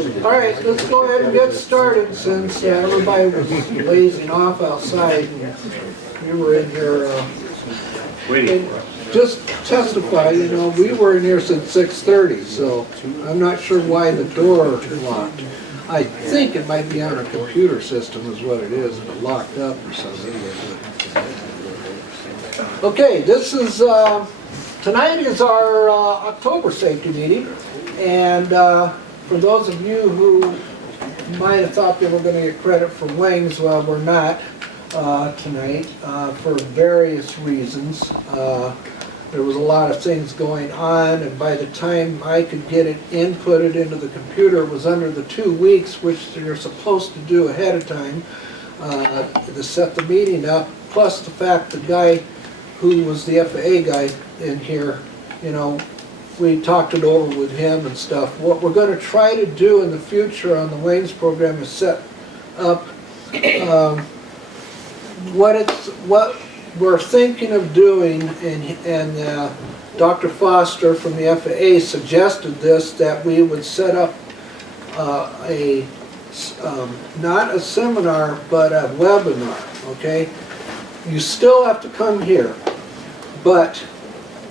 All right, let's go ahead and get started since everybody was lazing off outside. You were in here, and just testify, you know, we were in here since 6:30, so I'm not sure why the door locked. I think it might be on our computer system is what it is, and it locked up or something. Okay, this is, tonight is our October safety meeting, and for those of you who might have thought they were going to get credit for wings, well, we're not tonight for various reasons. There was a lot of things going on, and by the time I could get it inputted into the computer, it was under the 2 weeks, which you're supposed to do ahead of time to set the meeting up, plus the fact the guy who was the FAA guy in here, you know, we talked it over with him and stuff. What we're going to try to do in the future on the wings program is set up what we're thinking of doing, and Dr. Foster from the FAA suggested this, that we would set up not a seminar, but a webinar, okay? You still have to come here, but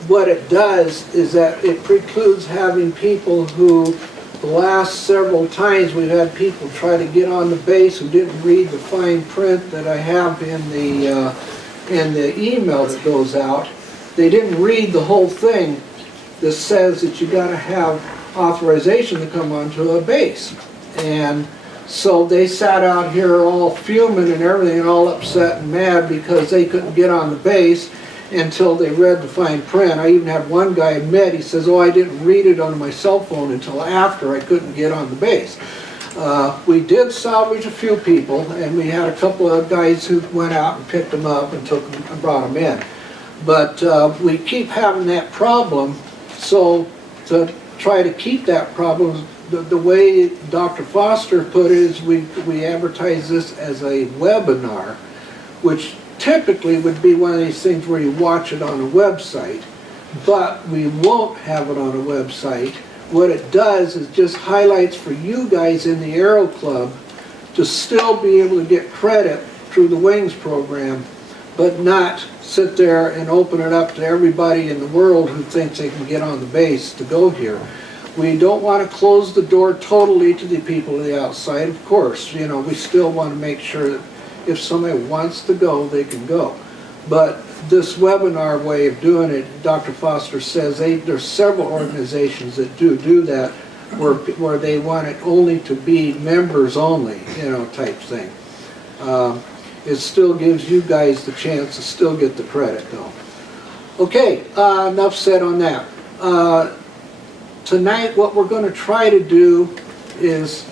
what it does is that it precludes having people who, the last several times we've had people try to get on the base who didn't read the fine print that I have in the email that goes out. They didn't read the whole thing that says that you got to have authorization to come onto a base. And so they sat out here all fuming and everything, and all upset and mad because they couldn't get on the base until they read the fine print. I even had one guy admit, he says, oh, I didn't read it on my cell phone until after I couldn't get on the base. We did salvage a few people, and we had a couple of guys who went out and picked them up and took them and brought them in. But we keep having that problem, so to try to keep that problem, the way Dr. Foster put it is we advertise this as a webinar, which typically would be one of these things where you watch it on a website, but we won't have it on a website. What it does is just highlights for you guys in the Aero Club to still be able to get credit through the wings program, but not sit there and open it up to everybody in the world who thinks they can get on the base to go here. We don't want to close the door totally to the people on the outside. Of course, you know, we still want to make sure that if somebody wants to go, they can go. But this webinar way of doing it, Dr. Foster says there's several organizations that do that, where they want it only to be members only, you know, type thing. It still gives you guys the chance to still get the credit, though. Okay, enough said on that. Tonight, what we're going to try to do is,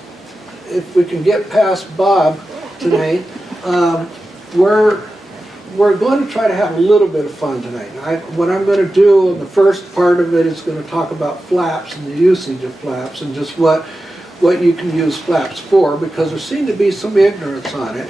if we can get past Bob tonight, we're going to try to have a little bit of fun tonight. What I'm going to do in the first part of it is going to talk about flaps and the usage of flaps and just what you can use flaps for, because there seemed to be some ignorance on it.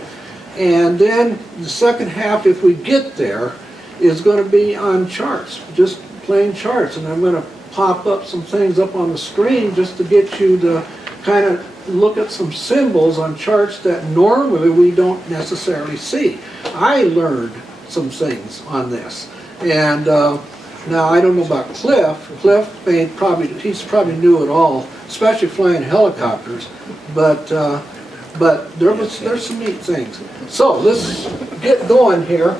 And then the second half, if we get there, is going to be on charts, just plain charts. And I'm going to pop up some things up on the screen just to get you to kind of look at some symbols on charts that normally we don't necessarily see. I learned some things on this, and now I don't know about Cliff. Cliff he's probably knew it all, especially flying helicopters. But there's some neat things. So let's get going here.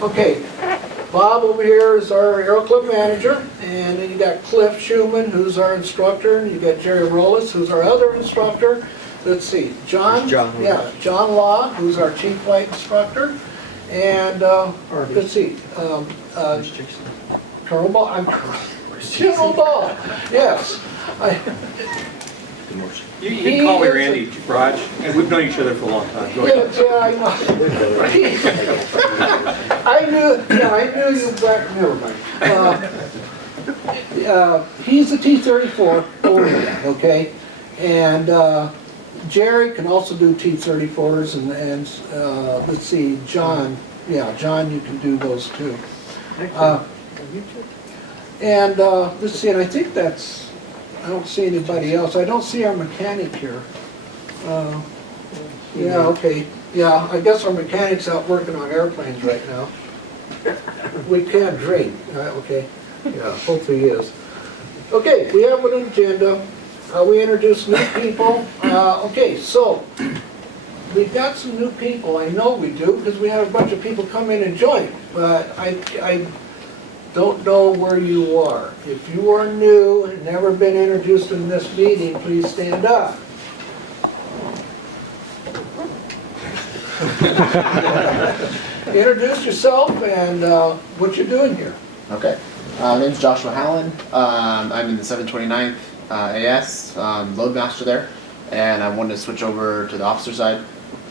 Okay. Bob over here is our Aero Club manager, and then you got Cliff Schumann, who's our instructor, and you got Jerry Rollis, who's our other instructor. Let's see, John Law, who's our chief flight instructor, and let's see, Colonel Ball. Colonel Ball, yes. You can call me Randy, Raj, and we've known each other for a long time. Yeah, I know. I knew you back, never mind. He's a T-34 overhead, okay? And Jerry can also do T-34s, and let's see, John, John, you can do those too. And let's see, and I think I don't see anybody else. I don't see our mechanic here. Yeah, okay. Yeah, I guess our mechanic's out working on airplanes right now. We can't drink, okay. Yeah, hopefully he is. Okay, we have an agenda. We introduce new people. Okay, so we've got some new people. I know we do because we had a bunch of people come in and join. But I don't know where you are. If you are new and never been introduced in this meeting, please stand up. Introduce yourself and what you're doing here. Okay. My name's Joshua Hallen. I'm in the 729th AS, loadmaster there, and I wanted to switch over to the officer side.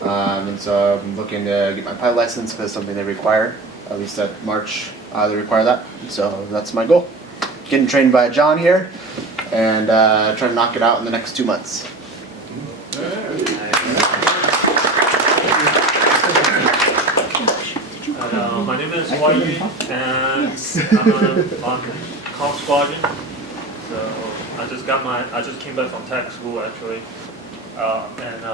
And so I'm looking to get my pilot license because it's something they require. At least at March, they require that. So that's my goal. Getting trained by John here, and trying to knock it out in the next 2 months. My name is Wai, and I'm on comp squadron. So I just came back from tech school actually, and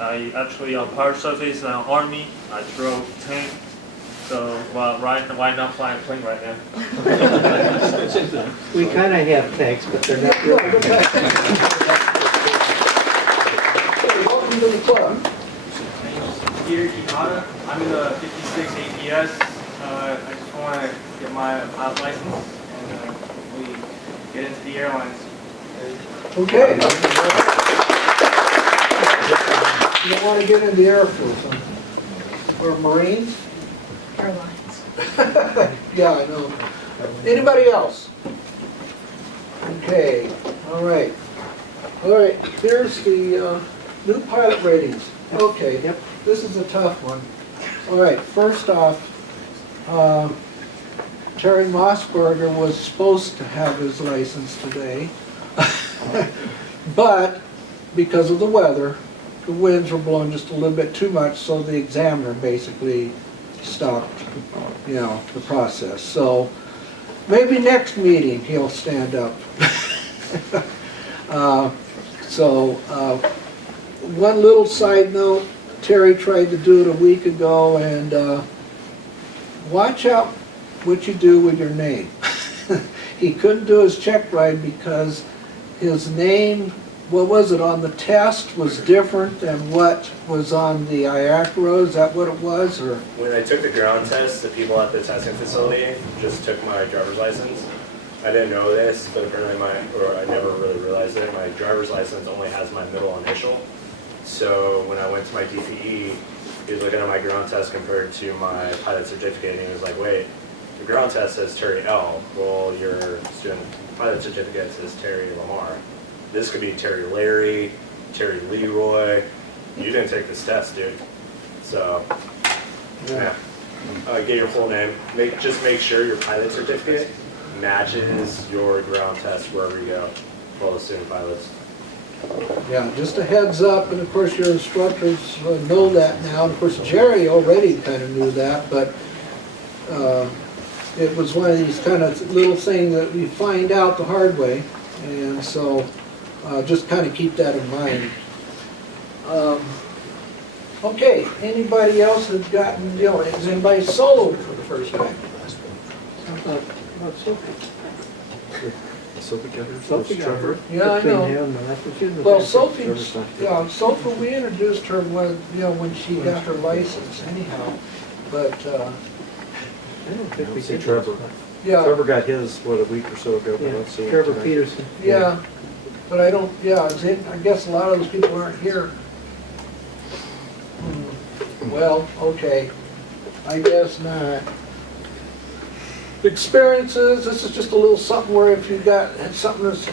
I actually on power surface army. I drove tank. So why not flying a plane right now? We kind of have tanks, but they're not really. Welcome to the club. Peter Kikata. I'm in the 56 APS. I just want to get my pilot license and we get into the airlines. Okay. You don't want to get into the Air Force, huh? Or Marines? Airlines. Yeah, I know. Anybody else? Okay, all right. All right, here's the new pilot ratings. Okay, Yep. this is a tough one. All right, first off, Terry Mossberger was supposed to have his license today, but because of the weather, the winds were blowing just a little bit too much, so the examiner basically stopped, the process. So maybe next meeting he'll stand up. One little side note, Terry tried to do it a week ago, and watch out what you do with your name. He couldn't do his check ride because his name, what was it, on the test was different than what was on the Aero. Is that what it was, or? When I took the ground test, the people at the testing facility just took my driver's license. I didn't know this, but apparently I never really realized it, my driver's license only has my middle initial. So when I went to my DPE, he was looking at my ground test compared to my pilot certificate, and he was like, wait, the ground test says Terry L. Well, your student pilot certificate says Terry Lamar. This could be Terry Larry, Terry Leroy. You didn't take this test, dude. So, yeah. Get your full name. Just make sure your pilot certificate matches your ground test wherever you go for all the student pilots. Yeah, just a heads up, and of course your instructors know that now. And of course Jerry already kind of knew that, but it was one of these kind of little things that we find out the hard way, and so just kind of keep that in mind. Okay, anybody else has gotten, is anybody soloed for the first time? About Sophie. Sophie got her. Yeah, I know. Well, Well, Sophie, Sophie, we introduced her when she got her license anyhow, but, I don't think we See did. Trevor. yeah, Trevor got his, what, a week or so ago, but I don't see him Trevor tonight. Peterson. yeah, but I don't, I guess a lot of those people aren't here. Well, okay, I guess not. Experiences, this is just a little something where if you got something that's,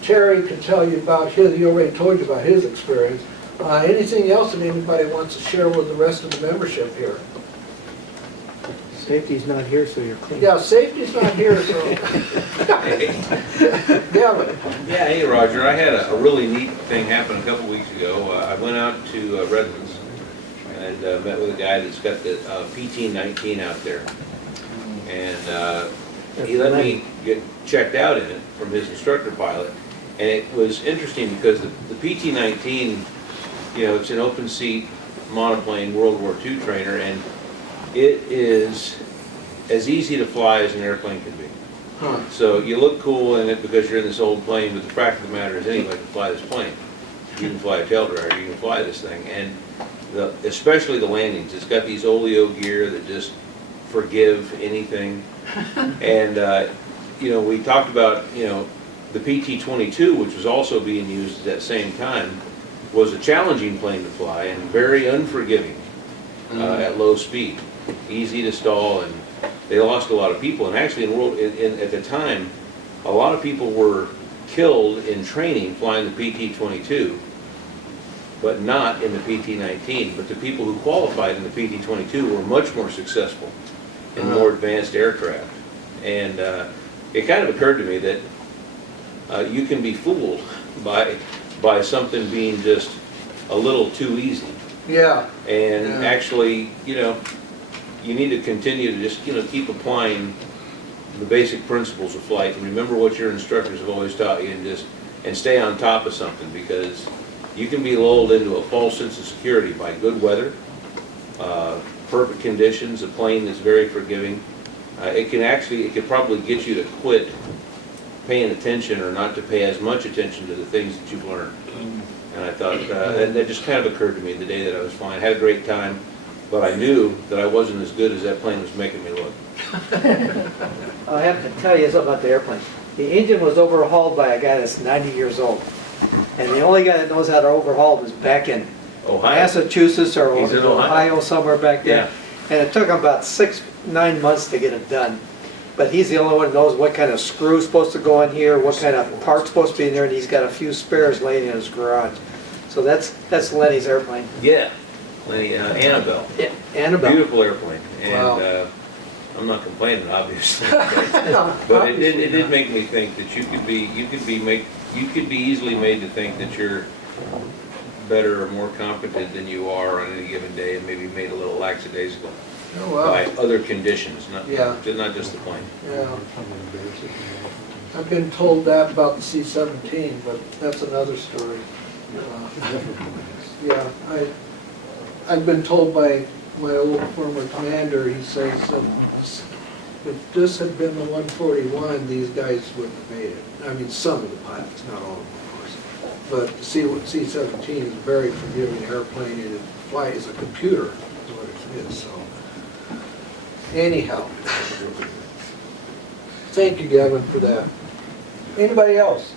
Terry could tell you about his, he already told you about his experience. Anything else that anybody wants to share with the rest of the membership here? Safety's not here, so you're clean. Yeah, safety's not here, so. Yeah, but, Yeah, hey Roger, I had a really neat thing happen a couple weeks ago. I went out to Redlands and met with a guy that's got the Pt1 out there. And he let me get checked out in it from his instructor pilot. And it was interesting because the PT-19, you know, it's an open seat monoplane World War II trainer, and it is as easy to fly as an airplane can be. Huh. So you look cool in it because you're in this old plane, but the fact of the matter is anybody can fly this plane. You can fly a tail dragger, you can fly this thing, and especially the landings. It's got these oleo gear that just forgive anything. And you know, we talked about, you know, the PT-22, which was also being used at that same time, was a challenging plane to fly and very unforgiving at low speed, easy to stall, and they lost a lot of people. And actually, at the time, a lot of people were killed in training flying the PT-22, but not in the PT-19. But the people who qualified in the PT-22 were much more successful in more advanced aircraft. And it kind of occurred to me that you can be fooled by something being just a little too easy. Yeah. And actually, you know, you need to continue to just, you know, keep applying the basic principles of flight and remember what your instructors have always taught you, and stay on top of something, because you can be lulled into a false sense of security by good weather, perfect conditions, a plane that's very forgiving. It could probably get you to quit paying attention or not to pay as much attention to the things that you've learned. And I thought, that just kind of occurred to me the day that I was flying. I had a great time, but I knew that I wasn't as good as that plane was making me look. I have to tell you something about the airplane. The engine was overhauled by a guy that's 90 years old. And the only guy that knows how to overhaul it was back in Ohio. Massachusetts or He's in Ohio somewhere back there. Yeah. And it took him about 6-9 months to get it done. But he's the only one who knows what kind of screw's supposed to go in here, what kind of part's supposed to be in there, and he's got a few spares laying in his garage. So that's Lenny's airplane. Yeah, Lenny, Annabelle. Yeah, Annabelle. Beautiful airplane, and Wow. I'm not complaining, obviously. But it did make me think that you could be easily made to think that you're better or more competent than you are on any given day, and maybe made a little lackadaisical Oh, wow. by other conditions, not just the plane. Yeah. I've been told that about the C-17, but that's another story. Yeah, I've been told by my old former commander, he says, if this had been the 141, these guys wouldn't have made it. I mean, some of the pilots, not all of them, of course. But the C-17 is a very forgiving airplane, and it flies as a computer, is what it is, so. Anyhow. Thank you, Gavin, for that. Anybody else?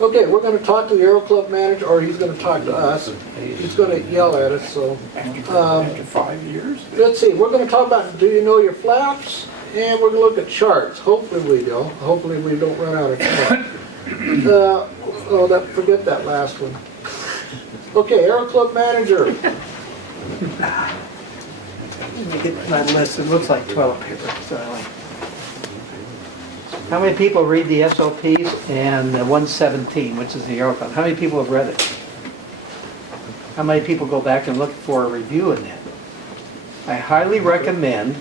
Okay, we're going to talk to the Aero Club manager, or he's going to talk to us. He's going to yell at us, so. After 5 years? Let's see, we're going to talk about, do you know your flaps? And we're going to look at charts. Hopefully we do. Hopefully we don't run out of time. Forget that last one. Okay, Aero Club manager. Let me get my list. It looks like 12 paper. So how many people read the SOPs and the 117, which is the Aero Club? How many people have read it? How many people go back and look for a review in that? I highly recommend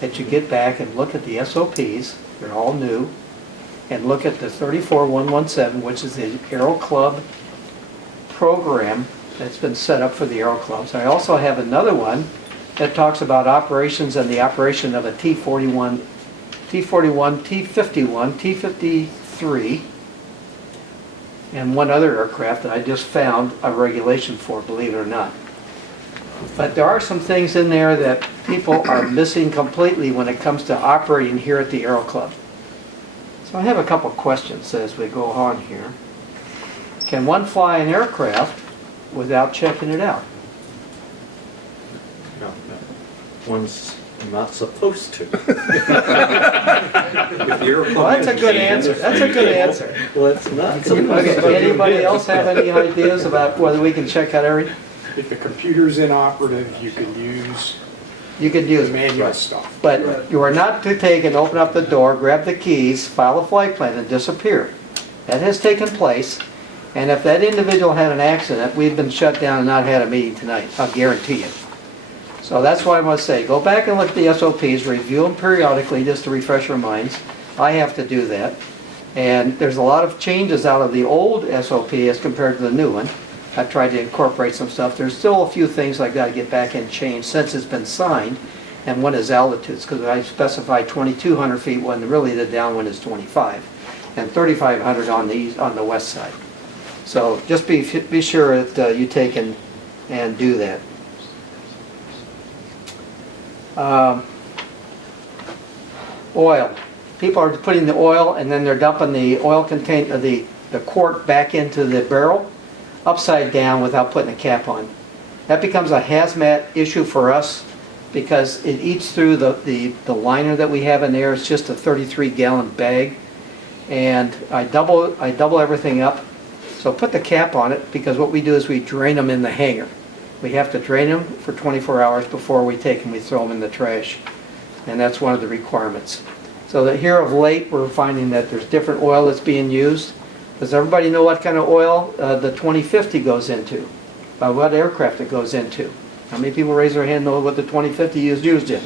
that you get back and look at the SOPs. They're all new. And look at the 34117, which is the Aero Club program that's been set up for the Aero Clubs. I also have another one that talks about operations and the operation of a T-41, T-51, T-51, T-53, and one other aircraft that I just found a regulation for, believe it or not. But there are some things in there that people are missing completely when it comes to operating here at the Aero Club. So I have a couple questions as we go on here. Can one fly an aircraft without checking it out? No. One's not supposed to. Well, that's a good answer. That's a good answer. Well, it's not supposed Okay, to. anybody else have any ideas about whether we can check out everything? If the computer's inoperative, you can use You could use it, manual right. stuff. But you are not to take and open up the door, grab the keys, file a flight plan, and disappear. That has taken place, and if that individual had an accident, we've been shut down and not had a meeting tonight, I'll guarantee you. So that's why I must say, go back and look at the SOPs, review them periodically just to refresh your minds. I have to do that. And there's a lot of changes out of the old SOP as compared to the new one. I've tried to incorporate some stuff. There's still a few things I gotta get back and change since it's been signed. And one is altitudes, because I specified 2,200 feet when really the downwind is 25. And 3,500 on the west side. So just be sure that you take and do that. Oil. People are putting the oil and then they're dumping the oil container, the quart back into the barrel upside down without putting a cap on. That becomes a hazmat issue for us because it eats through the liner that we have in there. It's just a 33-gallon bag. And I double everything up. So put the cap on it because what we do is we drain them in the hangar. We have to drain them for 24 hours before we take them, we throw them in the trash. And that's one of the requirements. So that here of late, we're finding that there's different oil that's being used. Does everybody know what kind of oil the 2050 goes into? By what aircraft it goes into? How many people raise their hand know what the 2050 is used in?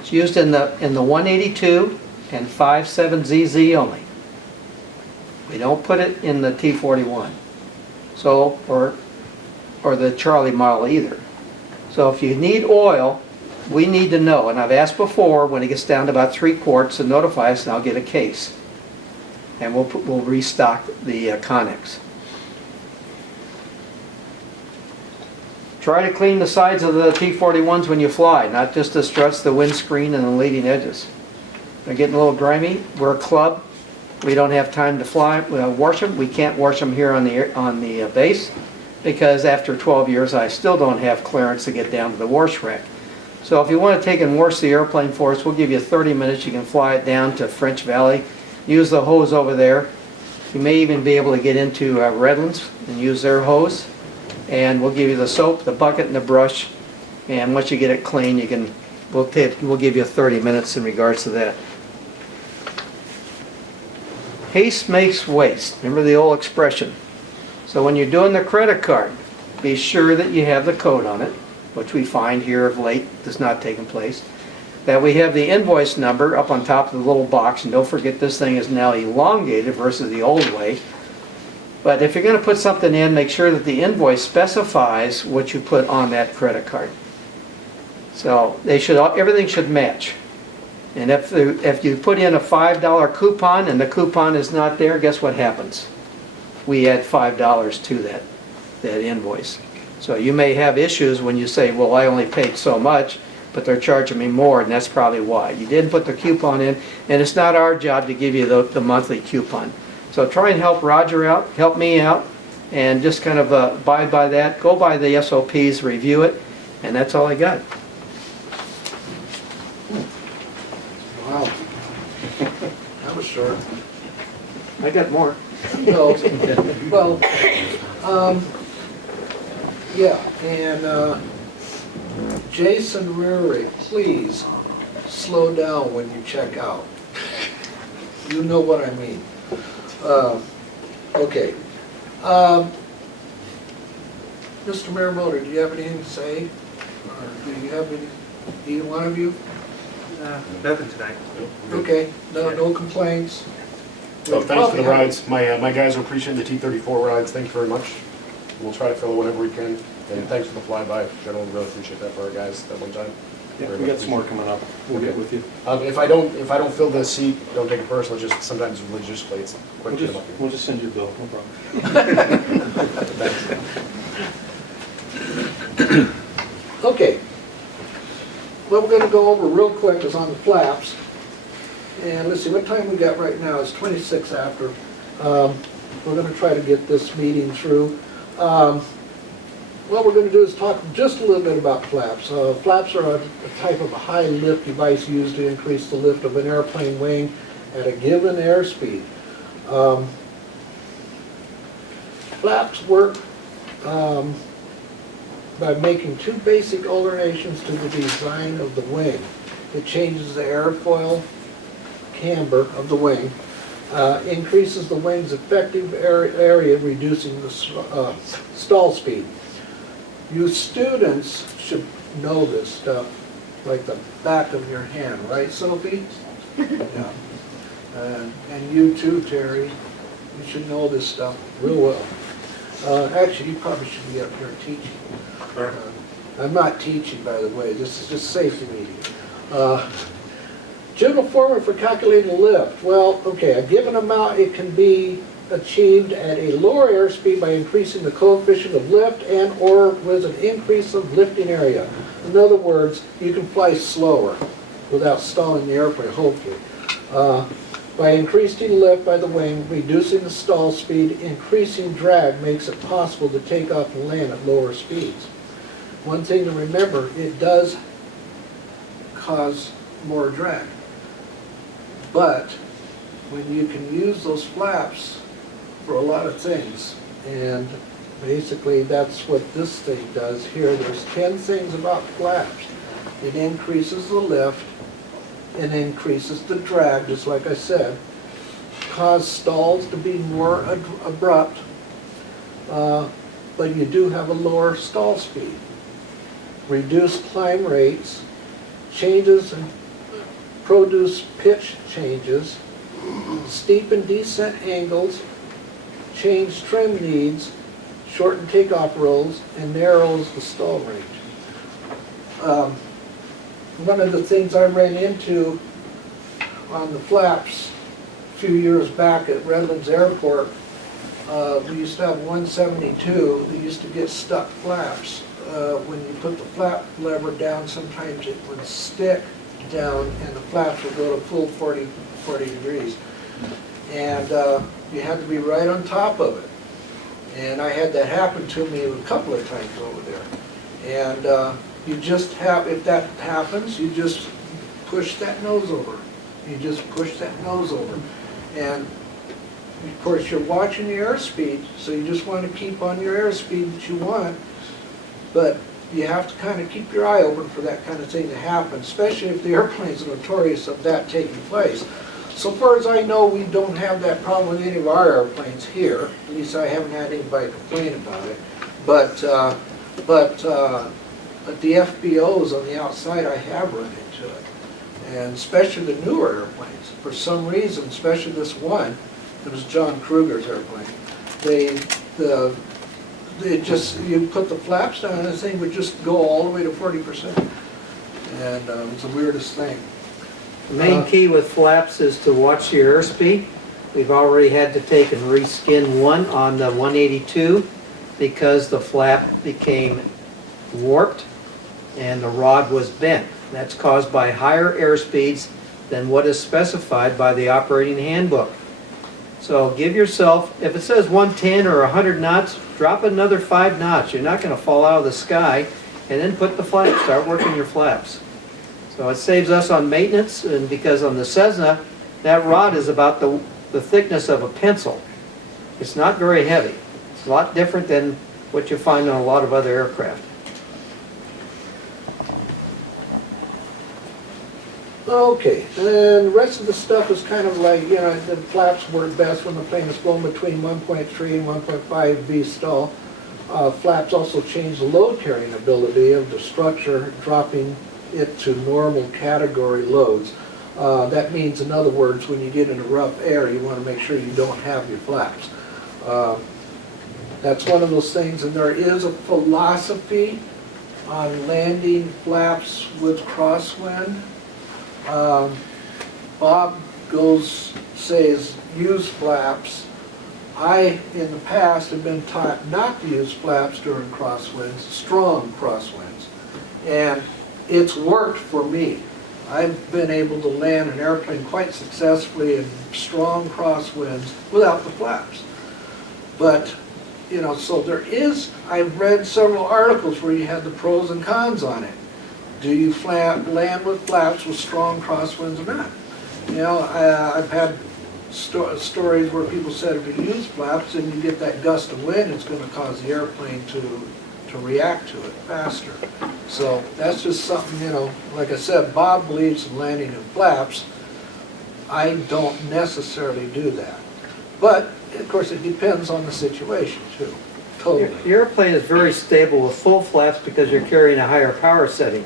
It's used in the 182 and 57ZZ only. We don't put it in the T41. So, or the Charlie model either. So if you need oil, we need to know, and I've asked before, when it gets down to about 3 quarts, to notify us and I'll get a case. And we'll restock the Connex. Try to clean the sides of the T41s when you fly, not just the struts, the windscreen, and the leading edges. They're getting a little grimy. We're a club. We don't have time to wash them. We can't wash them here on the base because after 12 years I still don't have clearance to get down to the wash rack. So if you want to take and wash the airplane for us, we'll give you 30 minutes. You can fly it down to French Valley, use the hose over there. You may even be able to get into Redlands and use their hose. And we'll give you the soap, the bucket, and the brush. And once you get it clean, we'll give you 30 minutes in regards to that. Haste makes waste. Remember the old expression. So when you're doing the credit card, be sure that you have the code on it, which we find here of late does not take place. That we have the invoice number up on top of the little box, and don't forget this thing is now elongated versus the old way. But if you're going to put something in, make sure that the invoice specifies what you put on that credit card. So everything should match. And if you put in a $5 coupon and the coupon is not there, guess what happens? We add $5 to that invoice. So you may have issues when you say, well, I only paid so much, but they're charging me more, and that's probably why. You didn't put the coupon in, and it's not our job to give you the monthly coupon. So try and help Roger out, help me out, and just kind of abide by that. Go by the SOPs, review it, and that's all I got. Wow. That was short. I got more. No, well, yeah, and Jason Ruri, please slow down when you check out. You know what I mean. Okay. Mr. Miramoto, do you have anything to say? Or do you have any, either one of you? Nothing tonight. Okay, no complaints? So thanks for the rides. My guys are appreciating the T-34 rides. Thanks very much. We'll try to fill it whenever we can. And thanks for the flyby. Generally, really appreciate that for our guys that one time. Yeah, we got some more coming up. We'll get with you. If I don't fill the seat, don't take it personal. Just sometimes logistically, it's quick to get up here. We'll just send you a bill. No problem. Thanks. Okay. What we're gonna go over real quick is on the flaps. And let's see, what time we got right now? It's 26 after. We're gonna try to get this meeting through. What we're going to do is talk just a little bit about flaps. Flaps are a type of a high lift device used to increase the lift of an airplane wing at a given airspeed. Flaps work by making two basic alterations to the design of the wing. It changes the airfoil camber of the wing, increases the wing's effective area, reducing the stall speed. The flaps work by making two basic alterations to the design of the wing. It changes the airfoil camber of the wing, increases the wing's effective area, reducing the stall speed. The flaps work by making two basic alterations to the design of the wing. It changes the airfoil camber of the wing, increases the wing's effective area, reducing the stall speed. You students should know this stuff like the back of your hand, right, Sophie? Yeah. And you too, Terry. You should know this stuff real well. Actually, you probably should be up here teaching. I'm not teaching, by the way. This is just safety meeting. General formula for calculating lift. Well, okay, a given amount, it can be achieved at a lower airspeed by increasing the coefficient of lift and or with an increase of lifting area. In other words, you can fly slower without stalling the airplane, hopefully. By increasing lift by the wing, reducing the stall speed, increasing drag makes it possible to take off and land at lower speeds. One thing to remember, it does cause more drag. But when you can use those flaps for a lot of things, and basically that's what this thing does here. There's 10 things about flaps. It increases the lift, it increases the drag, just like I said, cause stalls to be more abrupt, but you do have a lower stall speed. Reduce climb rates, changes and produce pitch changes, steepen descent angles, change trim needs, shorten takeoff rolls, and narrows the stall range. One of the things I ran into on the flaps a few years back at Redlands Airport, we used to have 172 that used to get stuck flaps. When you put the flap lever down, sometimes it would stick down and the flaps would go to full 40 degrees. And you had to be right on top of it. And I had that happen to me a couple of times over there. And you just have, if that happens, you just push that nose over. You just push that nose over. And of course you're watching your airspeed, so you just want to keep on your airspeed that you want. But you have to kind of keep your eye open for that kind of thing to happen, especially if the airplane's notorious of that taking place. So far as I know, we don't have that problem with any of our airplanes here. At least I haven't had anybody complain about it. But the FBOs on the outside, I have run into it. And especially the newer airplanes. For some reason, especially this one, it was John Kruger's airplane. It just, you put the flaps down and the thing would just go all the way to 40%. And it was the weirdest thing. The main key with flaps is to watch your airspeed. We've already had to take and reskin one on the 182 because the flap became warped and the rod was bent. That's caused by higher airspeeds than what is specified by the operating handbook. So give yourself, if it says 110 or 100 knots, drop another 5 knots. You're not going to fall out of the sky. And then put the flaps, start working your flaps. So it saves us on maintenance, and because on the Cessna, that rod is about the thickness of a pencil. It's not very heavy. It's a lot different than what you find on a lot of other aircraft. Okay, and then the rest of the stuff is kind of like, you know, the flaps work best when the plane is flown between 1.3 and 1.5 V stall. Flaps also change the load carrying ability of the structure, dropping it to normal category loads. That means, in other words, when you get into rough air, you want to make sure you don't have your flaps. That's one of those things, and there is a philosophy on landing flaps with crosswind. Bob says use flaps. I, in the past, have been taught not to use flaps during crosswinds, strong crosswinds. And it's worked for me. I've been able to land an airplane quite successfully in strong crosswinds without the flaps. But, you know, so there is, I've read several articles where you had the pros and cons on it. Do you land with flaps with strong crosswinds or not? You know, I've had stories where people said if you use flaps and you get that gust of wind, it's going to cause the airplane to react to it faster. So that's just something, you know, like I said, Bob believes in landing in flaps. I don't necessarily do that. But, of course, it depends on the situation, too. totally. Your airplane is very stable with full flaps because you're carrying a higher power setting.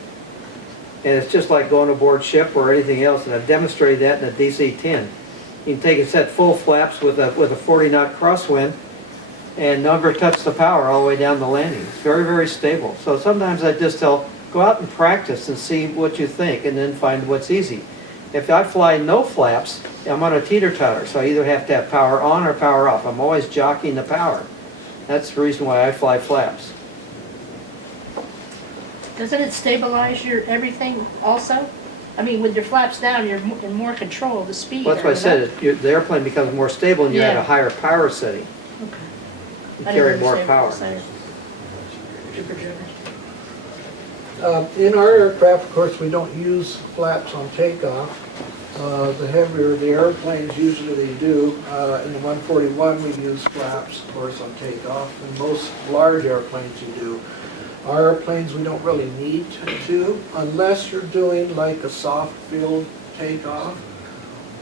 And it's just like going aboard ship or anything else, and I've demonstrated that in a DC-10. You can take and set full flaps with a 40-knot crosswind and never touch the power all the way down the landing. It's very, very stable. So sometimes I just tell, go out and practice and see what you think, and then find what's easy. If I fly no flaps, I'm on a teeter-totter, so I either have to have power on or power off. I'm always jockeying the power. That's the reason why I fly flaps. Doesn't it stabilize your everything also? I mean, with your flaps down, you're in more control of the speed. Well, that's why I said, the airplane becomes more stable and you're at a Yeah. higher power setting. Okay. You I carry didn't more understand power. what you're saying. In our aircraft, of course, we don't use flaps on takeoff. The heavier the airplanes, usually they do. In the 141, we use flaps, of course, on takeoff. In most large airplanes, you do. Our airplanes, we don't really need to, unless you're doing like a soft field takeoff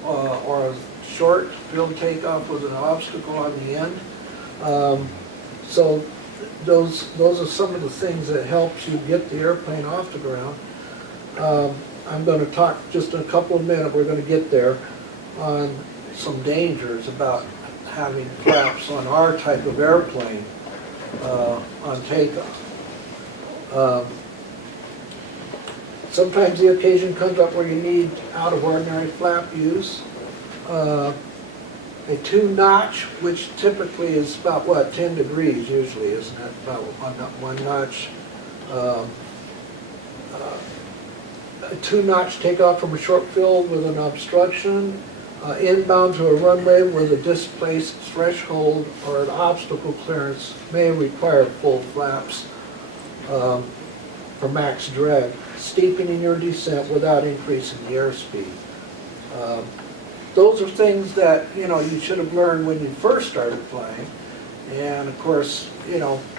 or a short field takeoff with an obstacle on the end. So those are some of the things that helps you get the airplane off the ground. I'm going to talk just in a couple of minutes, we're going to get there, on some dangers about having flaps on our type of airplane on takeoff. Sometimes the occasion comes up where you need out of ordinary flap use. A 2-notch, which typically is about, what, 10 degrees usually, isn't it? About one notch. A 2-notch takeoff from a short field with an obstruction, inbound to a runway with a displaced threshold or an obstacle clearance may require full flaps for max drag, steepening your descent without increasing the airspeed. Those are things that, you should have learned when you first started flying. And of course,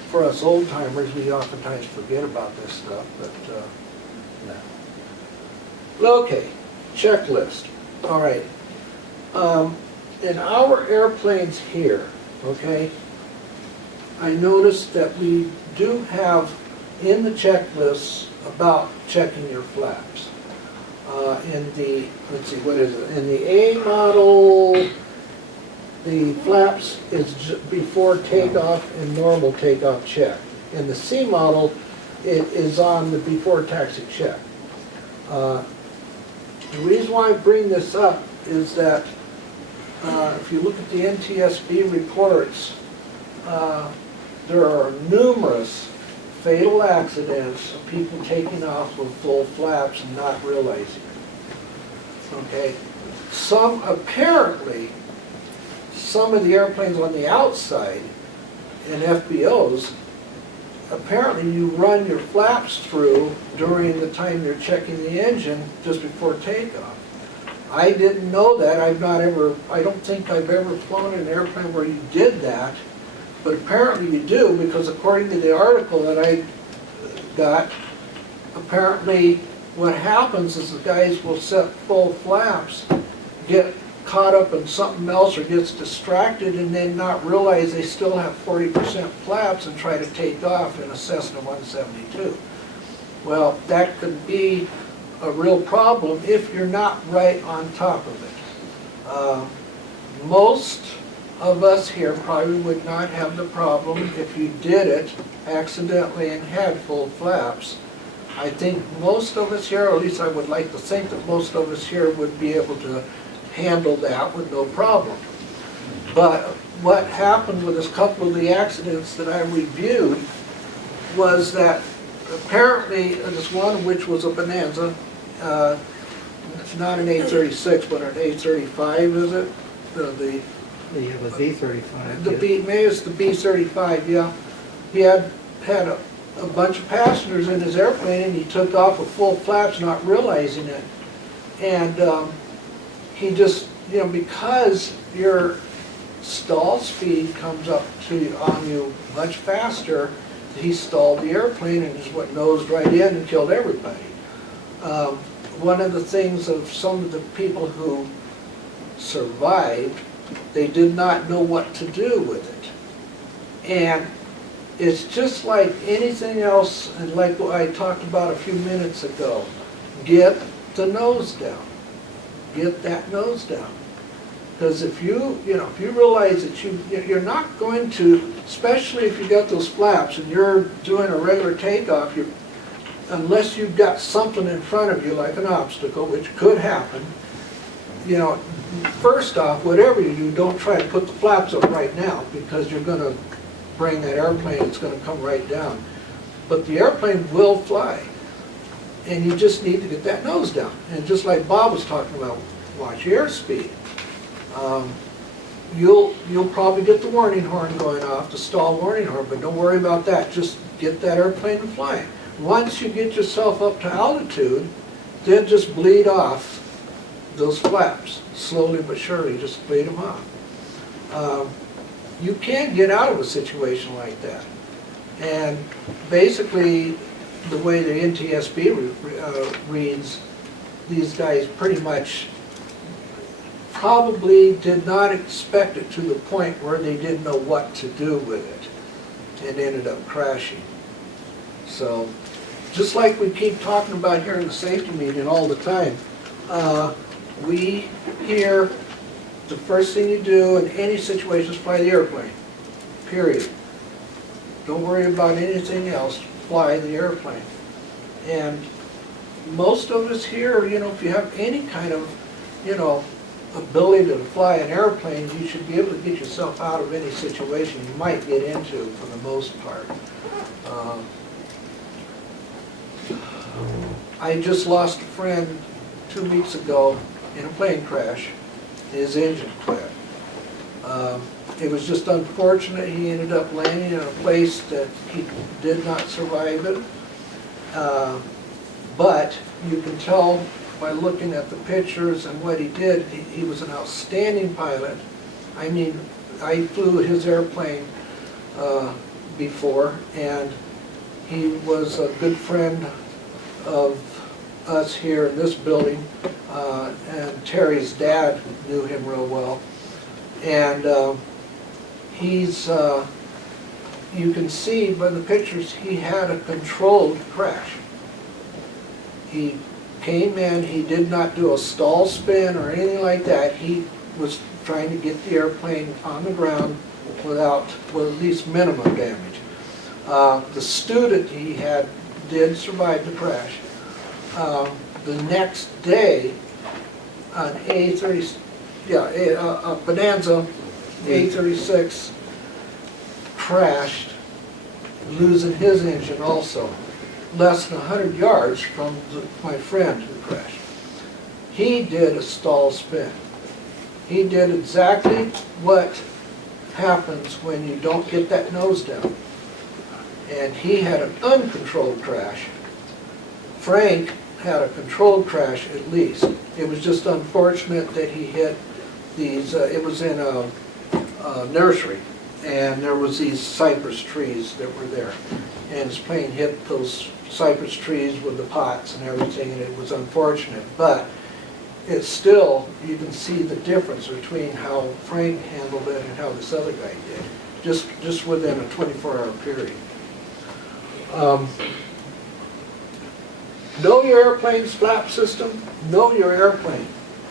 for us old timers, we oftentimes forget about this stuff, but no. Okay, checklist. All right. In our airplanes here, okay, I noticed that we do have in the checklists about checking your flaps. In the, let's see, what is it? In the A model, the flaps is before takeoff and normal takeoff check. In the C model, it is on the before taxi check. The reason why I bring this up is that if you look at the NTSB reports, there are numerous fatal accidents of people taking off with full flaps and not realizing it. Okay? Apparently, some of the airplanes on the outside in FBOs, apparently you run your flaps through during the time you're checking the engine just before takeoff. I didn't know that. I don't think I've ever flown in an airplane where you did that. But apparently you do, because according to the article that I got, apparently what happens is the guys will set full flaps, get caught up in something else or gets distracted and then not realize they still have 40% flaps and try to take off in a Cessna 172. Well, that could be a real problem if you're not right on top of it. Most of us here probably would not have the problem if you did it accidentally and had full flaps. I think most of us here, or at least I would like to think that most of us here would be able to handle that with no problem. But what happened with a couple of the accidents that I reviewed was that apparently this one, which was a Bonanza, it's not an 836 but an 835, is it? You have a B-35. Maybe it's the B-35, yeah. He had a bunch of passengers in his airplane and he took off with full flaps not realizing it. And he just, because your stall speed comes up on you much faster, he stalled the airplane and just went nosed right in and killed everybody. One of the things of some of the people who survived, they did not know what to do with it. And it's just like anything else, and like what I talked about a few minutes ago. Get the nose down. Get that nose down. Because if if you realize that you're not going to, especially if you got those flaps and you're doing a regular takeoff, unless you've got something in front of you like an obstacle, which could happen, first off, whatever you do, don't try to put the flaps up right now, because you're going to bring that airplane, it's going to come right down. But the airplane will fly, and you just need to get that nose down. And just like Bob was talking about, watch your airspeed. You'll probably get the warning horn going off, the stall warning horn, but don't worry about that. Just get that airplane flying. Once you get yourself up to altitude, then just bleed off those flaps. Slowly but surely, just bleed them off. You can't get out of a situation like that. And basically, the way the NTSB reads, these guys pretty much probably did not expect it to the point where they didn't know what to do with it and ended up crashing. So, just like we keep talking about here in the safety meeting all the time, we hear the first thing you do in any situation is fly the airplane, period. Don't worry about anything else, fly the airplane. And most of us here, if you have any kind of, ability to fly an airplane, you should be able to get yourself out of any situation you might get into for the most part. I just lost a friend 2 weeks ago in a plane crash. His engine quit. It was just unfortunate. He ended up landing in a place that he did not survive it. But you can tell by looking at the pictures and what he did, he was an outstanding pilot. I mean, I flew his airplane before, and he was a good friend of us here in this building, and Terry's dad knew him real well. And you can see by the pictures, he had a controlled crash. He came in, he did not do a stall spin or anything like that. He was trying to get the airplane on the ground with at least minimum damage. The student he had did survive the crash. The next day, an a Bonanza A36 crashed, losing his engine also, less than 100 yards from my friend who crashed. He did a stall spin. He did exactly what happens when you don't get that nose down. And he had an uncontrolled crash. Frank had a controlled crash at least. It was just unfortunate that he hit these, it was in a nursery, and there was these cypress trees that were there. And his plane hit those cypress trees with the pots and everything, and it was unfortunate. But it's still, you can see the difference between how Frank handled it and how this other guy did, just within a 24-hour period. Know your airplane's flap system, know your airplane.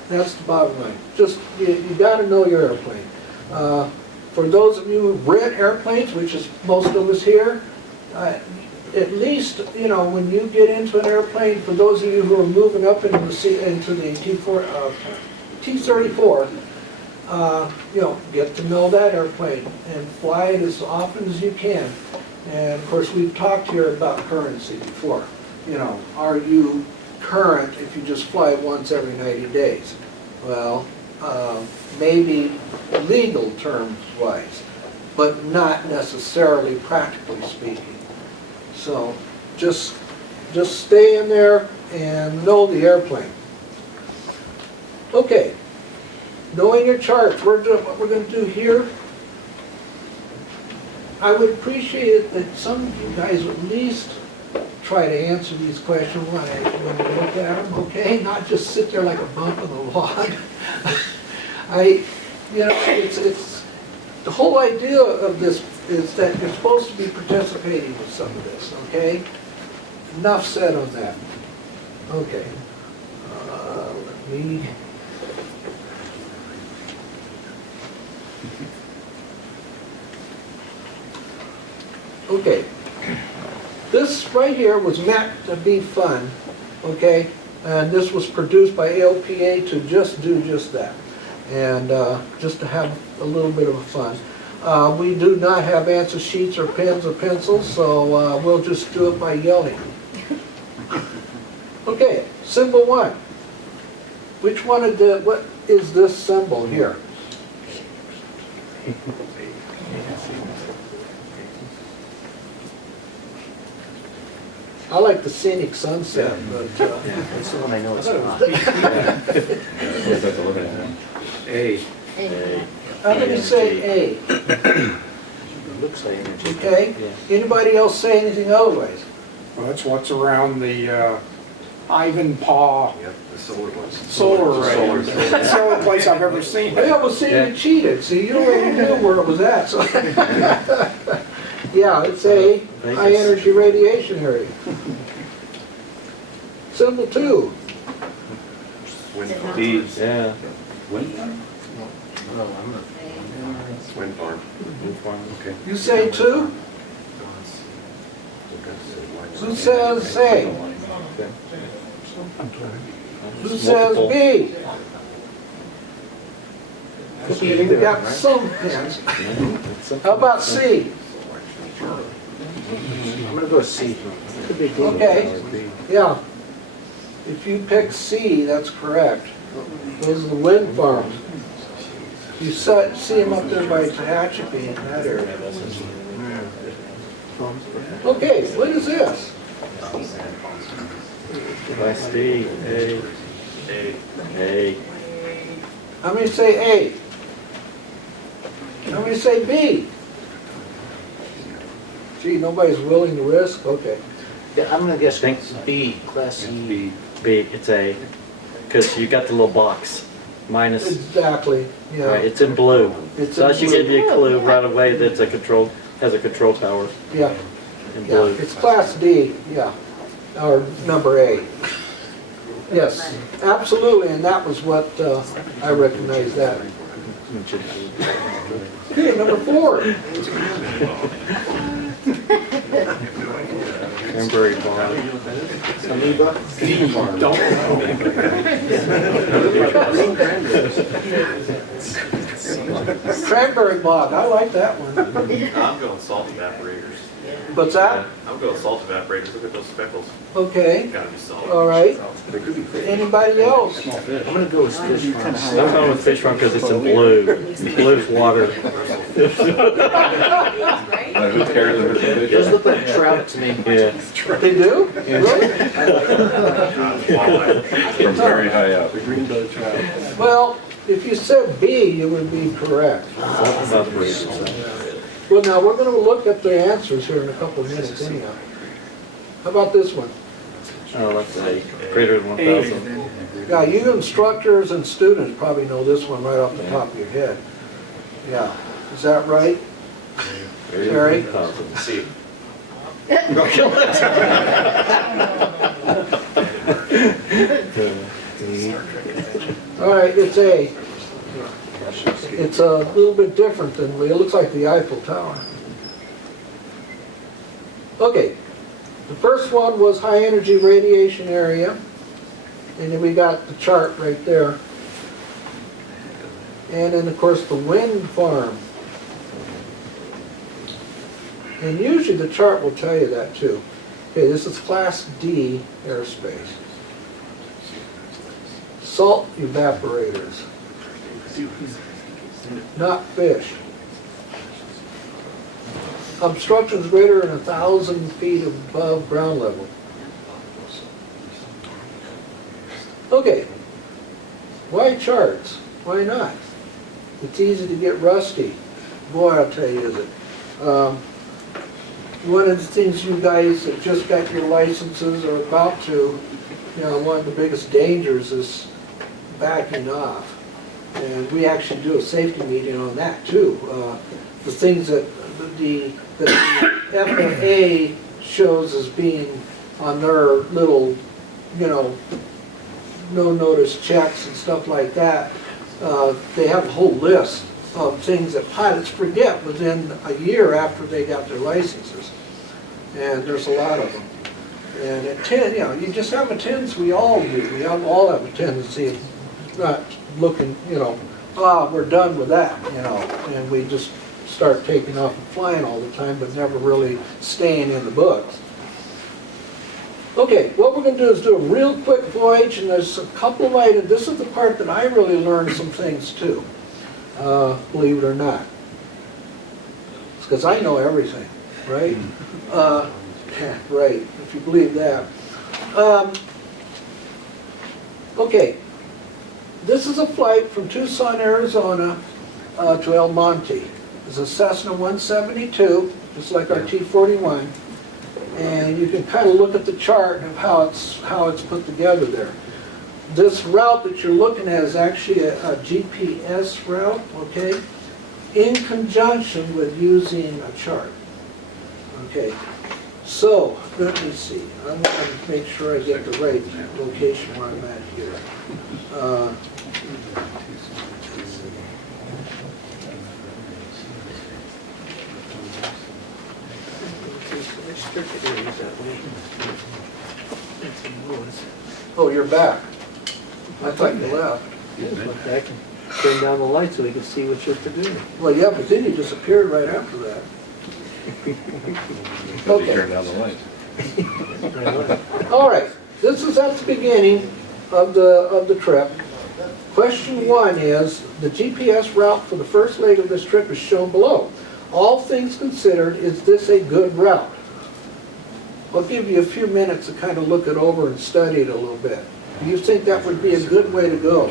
That's the bottom line. Just, you gotta know your airplane. For those of you who rent airplanes, which is most of us here, at least, when you get into an airplane, for those of you who are moving up into the T-34, get to know that airplane and fly it as often as you can. And of course, we've talked here about currency before. Are you current if you just fly once every 90 days? Well, maybe legal terms wise, but not necessarily practically speaking. So just stay in there and know the airplane. Okay, knowing your charts, what we're going to do here, I would appreciate it that some of you guys would at least try to answer these questions when you look at them, okay? Not just sit there like a bump in the log. It's the whole idea of this is that you're supposed to be participating with some of this, okay? Enough said on that. Okay. Let me... Okay. This right here was meant to be fun, okay? And this was produced by LPA to just do just that. And just to have a little bit of fun. We do not have answer sheets or pens or pencils, so we'll just do it by yelling. Okay, symbol 1. Which one of the, what is this symbol here? I like the scenic sunset, but... That's the one I know it's not. A. I'm gonna say A, Looks like energy. okay? Yeah. Anybody else say anything otherwise? Well, that's what's around the Ivanpah Yep, the solar ones. solar array. That's the only place I've ever seen I it. almost seen you cheated, see, you already knew where it was at, so... Yeah, it's a high energy radiation area. Symbol 2, B, yeah. Wind farm? Wind farm. Wind farm, okay. you say 2? Who says A? Who says B? We got some hands. How about C? I'm gonna go C. Could be D. Okay. Yeah. If you pick C, that's correct. Those are the wind farms. You see them up there by Tehachapi in that area. Okay, what is this? Class D, A. A. How many say A? How many say B? Gee, nobody's willing to risk? Okay. Yeah, I'm gonna guess B, class E. B, it's A. Because you got the little box, minus, Exactly, yeah. right, it's in blue. It's So in that should blue. give you a clue right away that it's a control, has a control tower Yeah, in yeah, blue. it's class D, yeah, or number A. Yes, absolutely, and that was what, I recognized that. Okay, number 4. Cranberry farm. Cranberry bog, I like that one. I'm going salt evaporators. What's that? I'm going salt evaporators. Look at those speckles. Okay, Gotta be salt. all right. Anybody else? I'm gonna go with fish farm. I'm going with fish farm because it's in blue. Blue's water. Those look like trout to me. Yeah. They do? Really? From very high up. The green bow trout. Well, if you said B, you would be correct. Well, now, we're gonna look at the answers here in a couple of minutes anyhow. How about this one? Oh, that's A. Greater than 1,000. Yeah, you instructors and students probably know this one right off the top of your head. Yeah, is that right? Terry? See. All right, it's A. It's a little bit different than, it looks like the Eiffel Tower. Okay, the first one was high energy radiation area. And then we got the chart right there. And then, of course, the wind farm. And usually the chart will tell you that too. Okay, this is Class D airspace. Salt evaporators. Not fish. Obstructions greater than 1,000 feet above ground level. Okay, why charts? Why not? It's easy to get rusty. Boy, I'll tell you, is it. One of the things you guys that just got your licenses are about to, you know, one of the biggest dangers is backing off. And we actually do a safety meeting on that too. The things that the FAA shows as being on their little, no notice checks and stuff like that, they have a whole list of things that pilots forget within a year after they got their licenses. And there's a lot of them. And you just have a tendency, we all do, we all have a tendency of not looking, we're done with that, and we just start taking off and flying all the time, but never really staying in the books. Okay, what we're going to do is do a real quick voyage, and there's a couple of items. This is the part that I really learned some things too, believe it or not. It's because I know everything, right? Right, if you believe that. Okay, this is a flight from Tucson, Arizona to El Monte. It's a Cessna 172, just like our T-41. And you can kind of look at the chart of how it's put together there. This route that you're looking at is actually a GPS route, okay, in conjunction with using a chart. Okay, so let me see. I'm going to make sure I get the right location where I'm at here. Oh, you're back. I thought you left. Look back and turn down the light so we can see what you're doing. Well, yeah, but then you disappeared right after that. Okay. Turn down the light. All right, this is at the beginning of the trip. Question 1 is, the GPS route for the first leg of this trip is shown below. All things considered, is this a good route? I'll give you a few minutes to kind of look it over and study it a little bit. Do you think that would be a good way to go?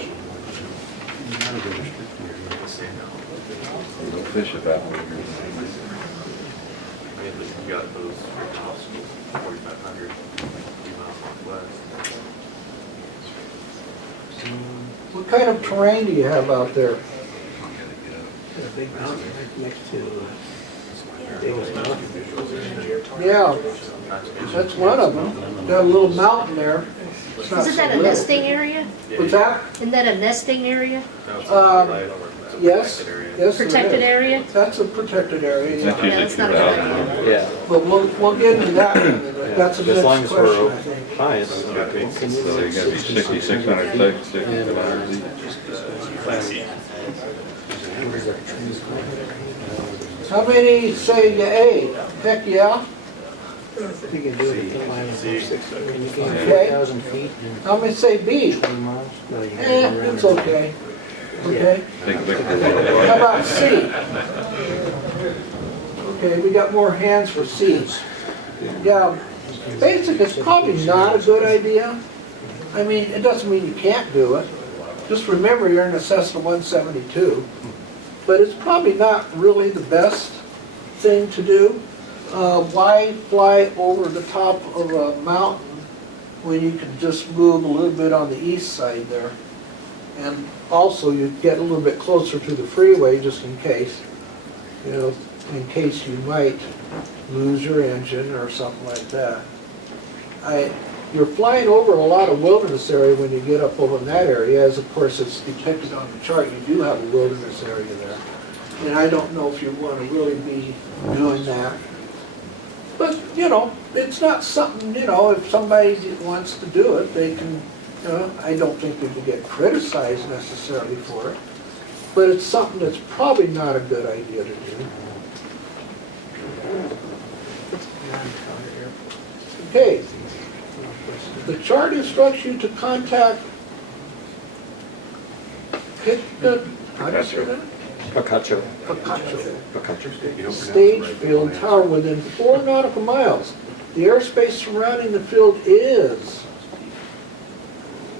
We'll fish it that way. You got those obstacles, 4,500 miles northwest. What kind of terrain do you have out there? A big mountain right next to Yeah, that's one of them. Got a little mountain there. It's not Isn't so that a little. nesting area? What's that? Isn't that a nesting area? Yes, yes. it Protected is. area? That's a protected area, That's yeah. Yeah, usually that's not a good 2,000. idea. Yeah, But we'll get into that in a minute. That's a as long next as we're question, I think. high, it's So you gotta be 6,600 feet, 6,700 feet. How many say yay? Heck yeah. You can do it at minus 6, I mean, you can Okay. 4,000 feet How many say B? and 20 miles. No, you gotta go around. It's okay. Okay. Big, big. How about C? Okay, we got more hands for C. Yeah, basic is probably not a good idea. I mean, it doesn't mean you can't do it. Just remember you're in a Cessna 172. But it's probably not really the best thing to do. Why fly over the top of a mountain when you can just move a little bit on the east side there? And also you get a little bit closer to the freeway just in case, in case you might lose your engine or something like that. You're flying over a lot of wilderness area when you get up over in that area, as of course it's depicted on the chart. You do have a wilderness area there. And I don't know if you want to really be doing that. But, it's not something, if somebody wants to do it, they can, I don't think they can get criticized necessarily for it. But it's something that's probably not a good idea to do. Okay. The chart instructs you to contact how do you say that? Picacho. Picacho. Stage field tower within 4 nautical miles. The airspace surrounding the field is.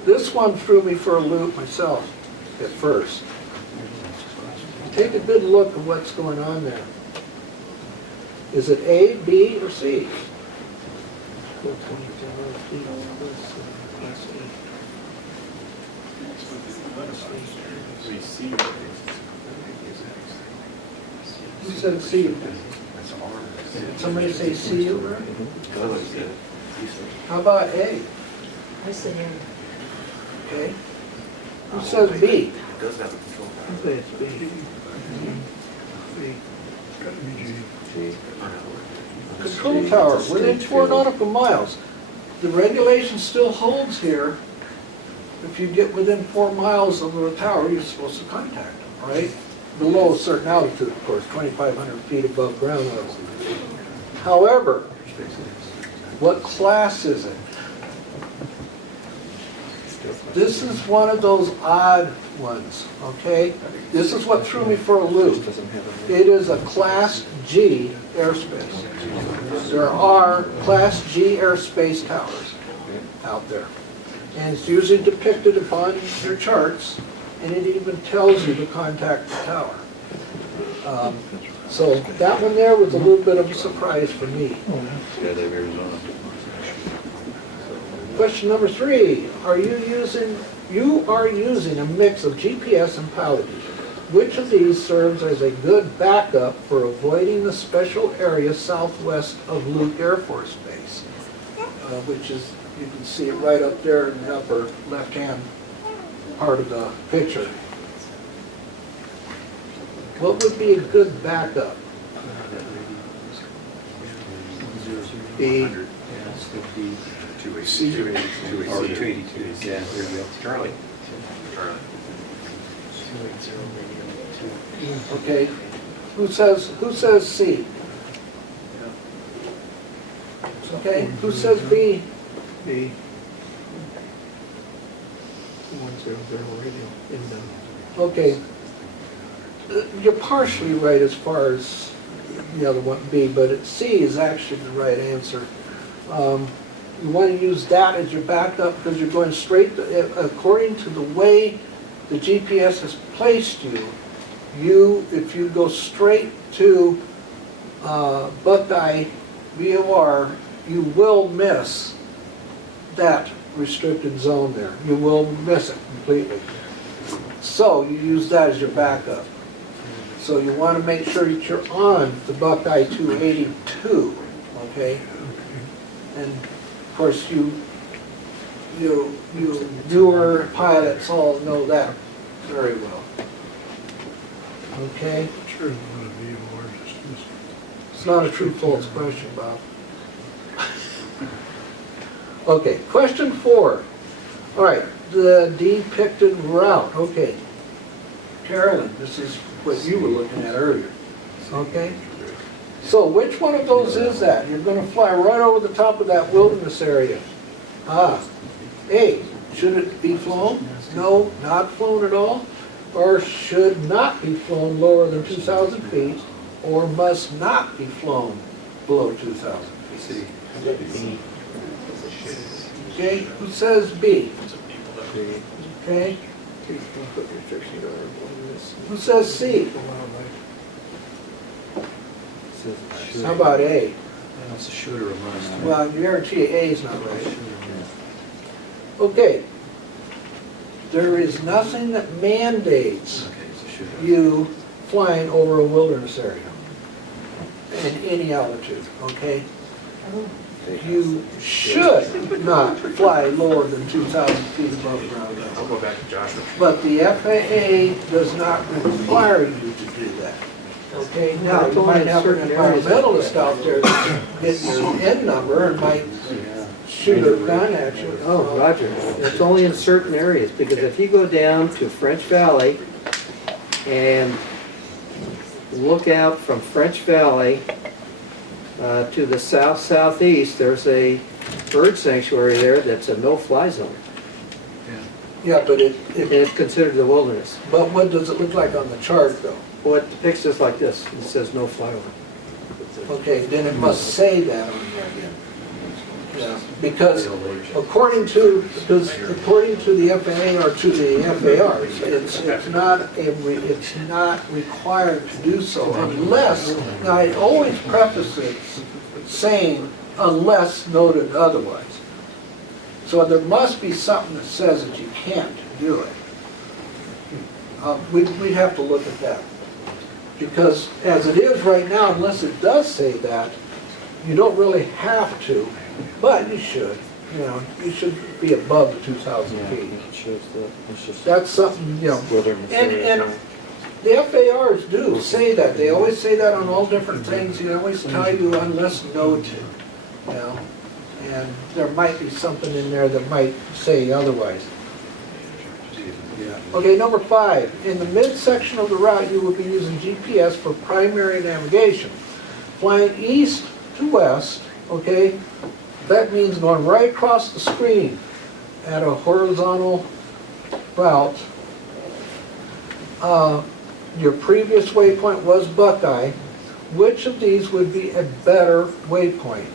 This one threw me for a loop myself at first. Take a good look at what's going on there. Is it A, B, or C? Who said C? Did somebody say C over there? How about A? I said Aaron. Okay. Who says B? I say it's B. Control tower, within 4 nautical miles. The regulation still holds here. If you get within 4 miles of the tower, you're supposed to contact them, right? Below a certain altitude, of course, 2,500 feet above ground level. However, what class is it? This is one of those odd ones, okay? This is what threw me for a loop. It is a Class G airspace. There are Class G airspace towers out there. And it's usually depicted upon your charts, and it even tells you to contact the tower. So that one there was a little bit of a surprise for me. Skydive Arizona. Question number 3, you are using a mix of GPS and piloting. Which of these serves as a good backup for avoiding the special area southwest of Luke Air Force Base? Which is, you can see it right up there in the upper left-hand part of the picture. What would be a good backup? B. C. 282. Yeah, there you go. Charlie. Okay. Who says C? Okay. Who says B? B. 100 radio in the. Okay. You're partially right as far as the other one, B, but C is actually the right answer. You want to use that as your backup because you're going straight, according to the way the GPS has placed you, if you go straight to Buckeye VOR, you will miss that restricted zone there. You will miss it completely. So you use that as your backup. So you want to make sure that you're on the Buckeye 282, okay? And of course, you newer pilots all know that very well. Okay? It's not a true-false question, Bob. Okay, question 4. All right, the depicted route. Okay. Carolyn, this is what you were looking at earlier. Okay? So which one of those is that? You're going to fly right over the top of that wilderness area. A, should it be flown? No, not flown at all. Or should not be flown lower than 2,000 feet, or must not be flown below 2,000 feet. Okay, who says B? Okay. Who says C? How about A? It's a shooter of mine. Well, I guarantee you A is not right. Okay. There is nothing that mandates you flying over a wilderness area in any altitude, okay? You should not fly lower than 2,000 feet above ground level. I'll go back to Joshua. But the FAA does not require you to do that. Okay, now you might have an environmentalist out there that's getting your N number and might shoot a gun at you. Oh, Roger, it's only in certain areas, because if you go down to French Valley and look out from French Valley to the south-southeast, there's a bird sanctuary there that's a no-fly zone. Yeah, but And it's considered the wilderness. but what does it look like on the chart though? Well, it depicts just like this. It says no fly over. Okay, then it must say that on there again. Yeah, because according to the FAA or to the FARs, it's not required to do so unless, now I always preface it saying unless noted otherwise. So there must be something that says that you can't do it. we'd have to look at that. Because as it is right now, unless it does say that, you don't really have to, but you should. You know, you should be above the 2,000 feet. That's something, you know, and the FARs do say that. They always say that on all different things. They always tell you unless noted, you know. And there might be something in there that might say otherwise. Okay, number 5. In the midsection of the route, you will be using GPS for primary navigation. Flying east to west, okay, that means going right across the screen at a horizontal route. Your previous waypoint was Buckeye. Which of these would be a better waypoint?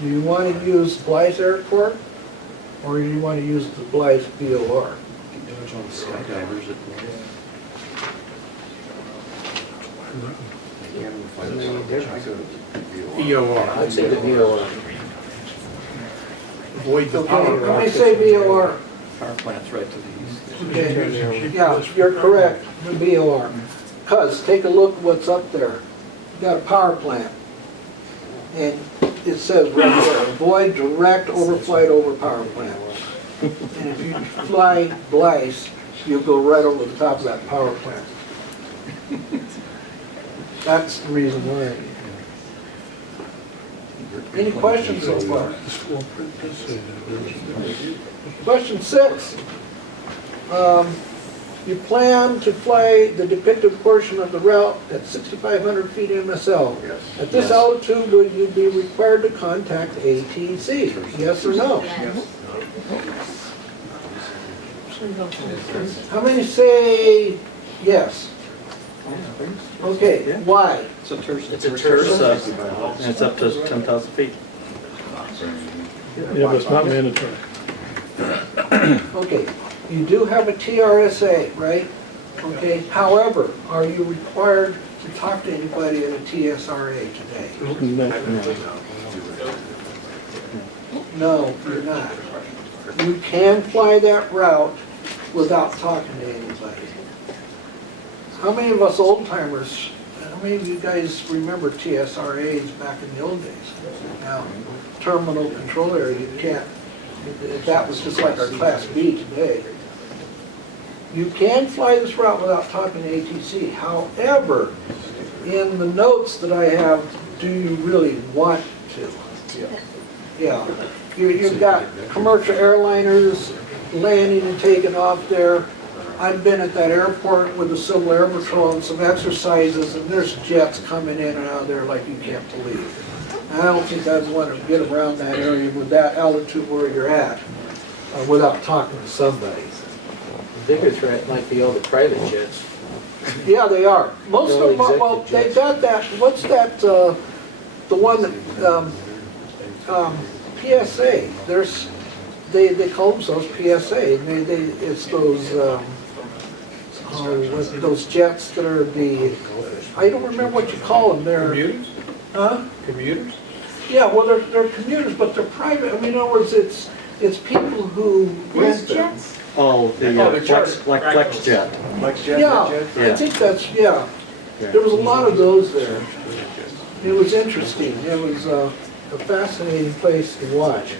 Do you want to use Blythe Airport, or do you want to use the Blythe BOR? EOR. I'd say the VOR. Avoid the power. Okay, let me say VOR. Power plant's right to the east. Okay, yeah, you're correct, the BOR. Because, take a look what's up there. You got a power plant. And it says right there, avoid direct overflight over power plant. And if you fly Blythe, you'll go right over the top of that power plant. That's the reason why. Any questions so far? Question 6. You plan to fly the depicted portion of the route at 6,500 feet MSL. Yes. At this altitude, will you be required to contact ATC? Yes or no? How many say yes? Okay, why? It's a terse, and it's up to 10,000 feet. Yeah, but it's not mandatory. Okay, you do have a TRSA, right? Okay, however, are you required to talk to anybody at a TSRA today? No, you're not. You can fly that route without talking to anybody. How many of us old timers, how many of you guys remember TSRAs back in the old days? Now, terminal control area, you can't, that was just like our Class B today. You can fly this route without talking to ATC. However, in the notes that I have, do you really want to? Yeah. You've got commercial airliners landing and taking off there. I've been at that airport with the Civil Air Patrol and some exercises, and there's jets coming in and out of there like you can't believe. I don't think I'd want to get around that area with that altitude where you're at without talking to somebody. The bigger threat might be all the private jets. Yeah, they are. Most of them, well, they got that, what's that, the one that, PSA, there's, they call themselves PSA, and it's those, those jets that are the, I don't remember what you call them, they're. Commuters? Huh? Commuters? Yeah, well, they're commuters, but they're private, I mean, in other words, it's people who rent them. Oh, the flex jet. Yeah, I think that's, yeah. There was a lot of those there. It was interesting. It was a fascinating place to watch.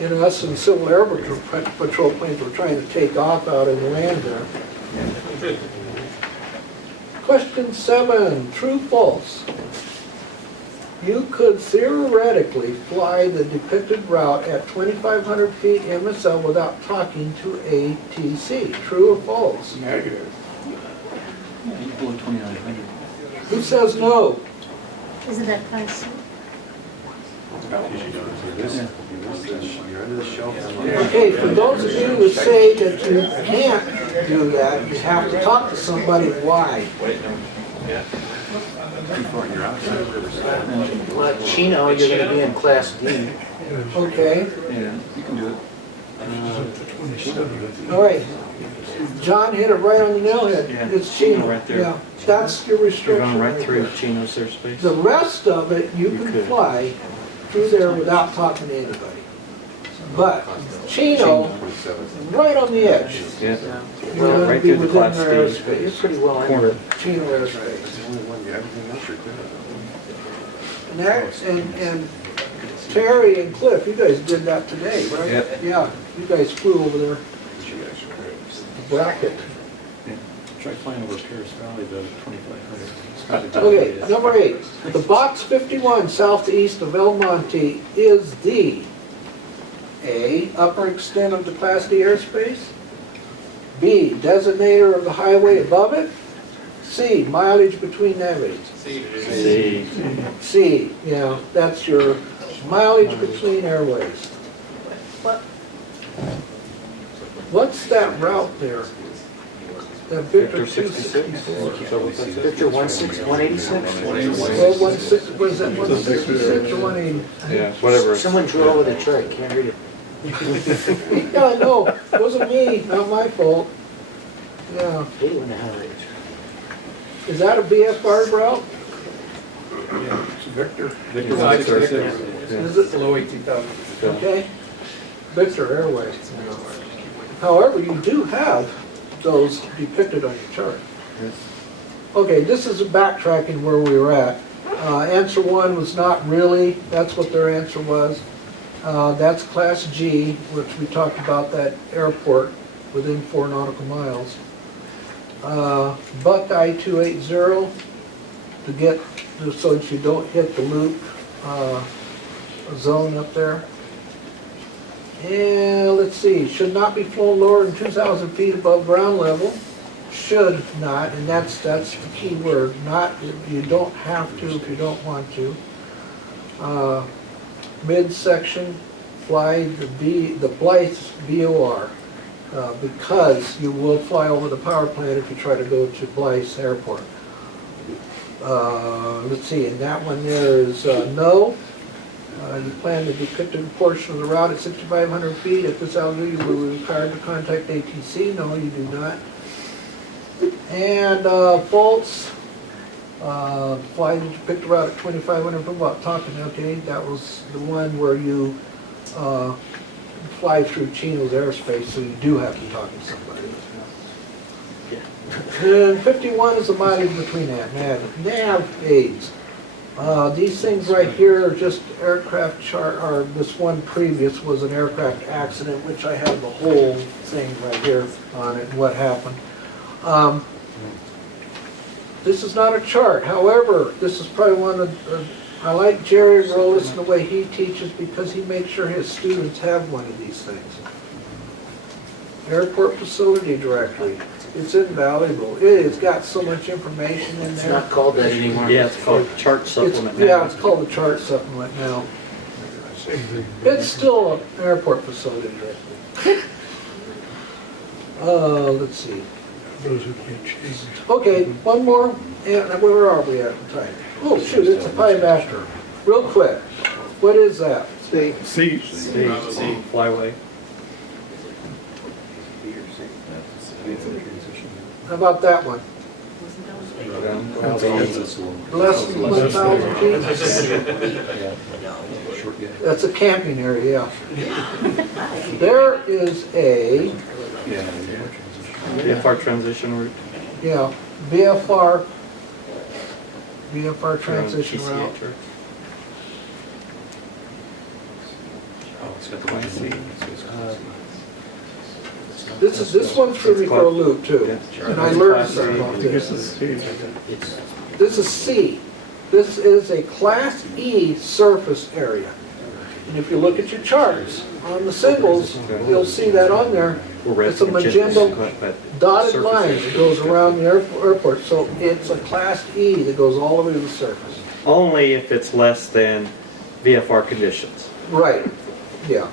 You know, us and Civil Air Patrol planes were trying to take off out and land there. Question 7, true, false? You could theoretically fly the depicted route at 2,500 feet MSL without talking to ATC. True or false? Negative. Who says no? Isn't that Class C? Okay, for those of you who say that you can't do that, you have to talk to somebody why. Well, Chino, you're going to be in Class D. Okay, Yeah, you can do it. all right. John hit it right on the nail head. Yeah, It's Chino. right there. Yeah, that's your You're restriction. going right right through there. Chino's airspace. The rest of it, you can could. fly through there without talking to anybody. But Chino, right on the edge. Yeah. You're gonna Right be through the within Class their D. airspace. It's pretty well Corner. Chino airspace. And that, and Terry and Cliff, you guys did that today, right? Yep. Yeah, you guys flew over there. Bracket. Try flying over Paris Valley, though, 2,500. Okay, number 8. The box 51 south to east of El Monte is the A, upper extent of the Class D airspace, B, designator of the highway above it, C, mileage between navigates. See. C, yeah, that's your mileage between airways. What's that route there? That Victor 264? Victor 186? Well, 16, was that 166 or 180? Yeah, whatever. Someone drew over the chart, can't read it. Yeah, I know, it wasn't me, not my fault. Yeah, They wouldn't have it. is that a BFR route? Victor 166. Is it? Below 18,000. Okay, Victor Airways. However, you do have those depicted on your chart. Okay, this is backtracking where we were at. Answer 1 was not really, that's what their answer was. That's Class G, which we talked about, that airport within 4 nautical miles. Buckeye 280 to get, so that you don't hit the loop zone up there. And let's see, should not be flown lower than 2,000 feet above ground level. Should not, and that's the key word. Not, you don't have to if you don't want to. Midsection, fly the Blythe VOR, because you will fly over the power plant if you try to go to Blythe Airport. Let's see, and that one there is no. You plan to depict a portion of the route at 6,500 feet. At this altitude, you will be required to contact ATC. No, you do not. And false. Fly to depict a route at 2,500 feet. About talking, okay, that was the one where you fly through Chino's airspace, so you do have to talk to somebody. And 51 is the mileage between nav aids. These things right here are just aircraft chart, or this one previous was an aircraft accident, which I have the whole thing right here on it, and what happened. This is not a chart, however, this is probably one of, I like Jerry Rollis and the way he teaches, because he makes sure his students have one of these things. Airport Facility Directory. It's invaluable. It has got so much information in there. It's not called that anymore. Yeah, it's called chart supplement now. Yeah, it's called the chart supplement now. It's still an airport facility directory. Let's see. Okay, one more, and where are we at in time? Oh shoot, it's a Pi Master. Real quick, what is that? See. Flyway. How about that one? Less than 1,000 feet? That's a camping area, yeah. There is a, VFR transition route. yeah, VFR transition PCA route. chart. Oh, it's got the one C. This one threw me for a loop too, and I learned something about this. This is C. This is a Class E surface area. And if you look at your charts on the symbols, you'll see that on there. It's a magenta dotted line that goes around the airport. So it's a Class E that goes all the way to the surface. Only if it's less than VFR conditions. Right, yeah.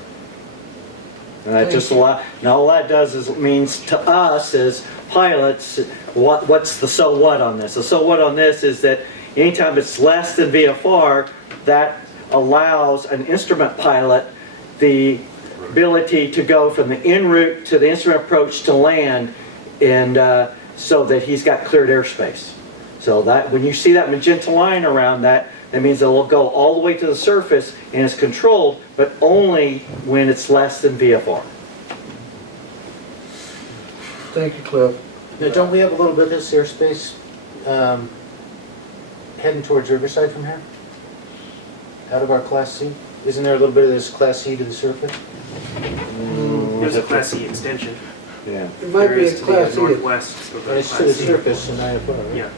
And that just now all that does is it means to us as pilots, what's the so what on this? The so what on this is that anytime it's less than VFR, that allows an instrument pilot the ability to go from the en route to the instrument approach to land, and so that he's got cleared airspace. So that when you see that magenta line around that, That means it'll go all the way to the surface and it's controlled, but only when it's less than VFR. Thank you, Cliff. Now, don't we have a little bit of this airspace heading towards Riverside from here? Out of our Class C? Isn't there a little bit of this Class C to the surface? There's a Class C extension. Yeah. It might There be is a to the Class C. northwest of And the it's to the Class C. surface in IFR, right? Yeah.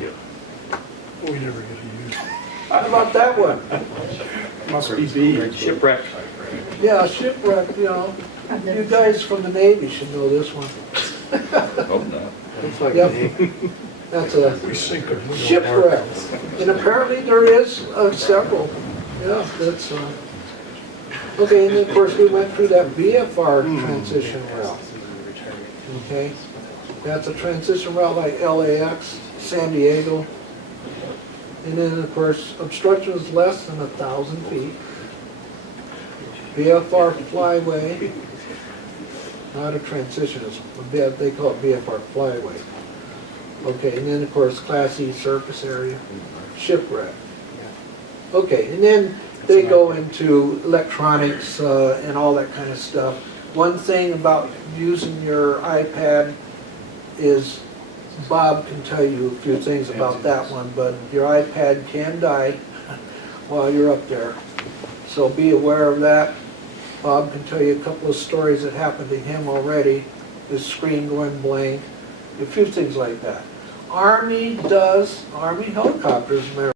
Yeah. We never get to use. How about that one? Must be B. Shipwreck. Yeah, shipwreck, you know. You guys from the Navy should know this one. Hope not. It's like Yep. That's a We sink them. we don't shipwreck. mark. And apparently there is several. Yeah, that's, okay, and then of course we went through that VFR transition route. Okay? That's a transition route like LAX, San Diego. And then of course obstruction is less than 1,000 feet. VFR flyway. Not a transition, they call it VFR flyway. Okay, and then of course Class E surface area, shipwreck. Okay, and then they go into electronics and all that kind of stuff. One thing about using your iPad is Bob can tell you a few things about that one, but your iPad can die while you're up there. So be aware of that. Bob can tell you a couple of stories that happened to him already, his screen going blank, a few things like that. Army helicopters, as a matter